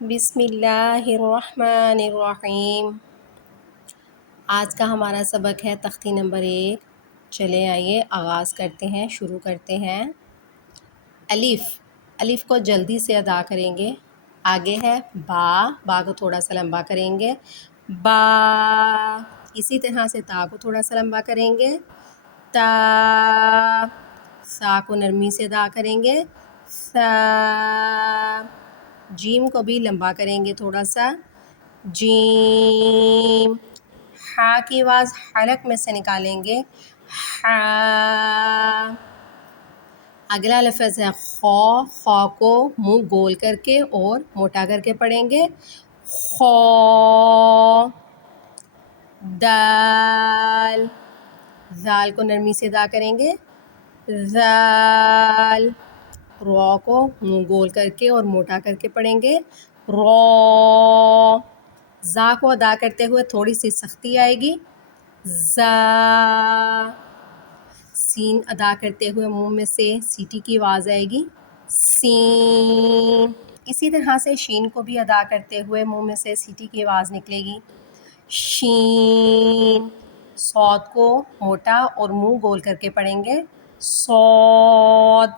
بسم اللہ الرحمن الرحیم۔ آج کا ہمارا سبق ہے تختی نمبر 1۔ چلے آئیے آغاز کرتے ہیں، شروع کرتے ہیں۔ الف، الف کو جلدی سے ادا کریں گے۔ آگے ہے با، با کو تھوڑا سا لمبا کریں گے۔ با، اسی طرح سے تا کو تھوڑا سا لمبا کریں گے۔ تا، سا کو نرمی سے ادا کریں گے۔ سا، جیم کو بھی لمبا کریں گے تھوڑا سا۔ جیم، ہا کی آواز حلق میں سے نکالیں گے۔ ہا، اگلا لفظ ہے خو، خو کو منہ گول کر کے اور موٹا کر کے پڑھیں گے۔ خو، دال، زال کو نرمی سے ادا کریں گے۔ زال، رو کو منہ گول کر کے اور موٹا کر کے پڑھیں گے۔ رو، زا کو ادا کرتے ہوئے تھوڑی سی سختی آئے گی۔ زا، سین ادا کرتے ہوئے منہ میں سے سیٹی کی آواز آئے گی۔ سین، اسی طرح سے شین کو بھی ادا کرتے ہوئے منہ میں سے سیٹی کی آواز نکلے گی۔ شین، صاد کو موٹا اور منہ گول کر کے پڑھیں گے۔ صاد،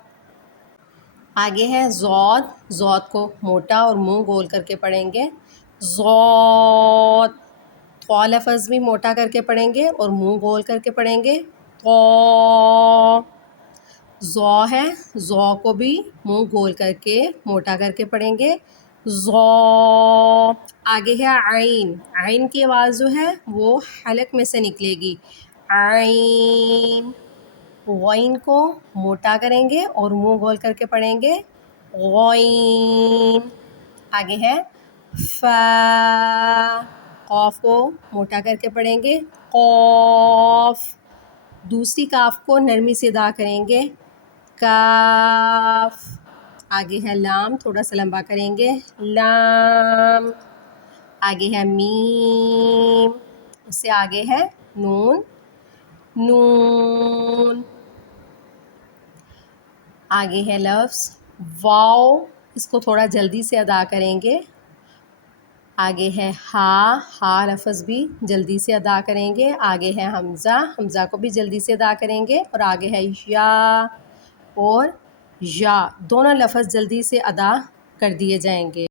آگے ہے زود، زود کو موٹا اور منہ گول کر کے پڑھیں گے۔ زود، طو لفظ بھی موٹا کر کے پڑھیں گے اور منہ گول کر کے پڑھیں گے۔ طو، زو ہے، زو کو بھی منہ گول کر کے موٹا کر کے پڑھیں گے۔ زو، آگے ہے عین، عین کی آواز جو ہے وہ حلق میں سے نکلے گی۔ عین، غین کو موٹا کریں گے اور منہ گول کر کے پڑھیں گے۔ غین، آگے ہے فا، قاف کو موٹا کر کے پڑھیں گے۔ قاف، دوسری کاف کو نرمی سے ادا کریں گے۔ کاف، آگے ہے لام، تھوڑا سا لمبا کریں گے۔ لام، آگے ہے میم، اس سے آگے ہے نون۔ نون، آگے ہے لفظ واو، اس کو تھوڑا جلدی سے ادا کریں گے۔ آگے ہے ہا، ہا لفظ بھی جلدی سے ادا کریں گے۔ آگے ہے حمزہ، حمزہ کو بھی جلدی سے ادا کریں گے۔ اور آگے ہے یا اور یا، دونوں لفظ جلدی سے ادا کر دیے جائیں گے۔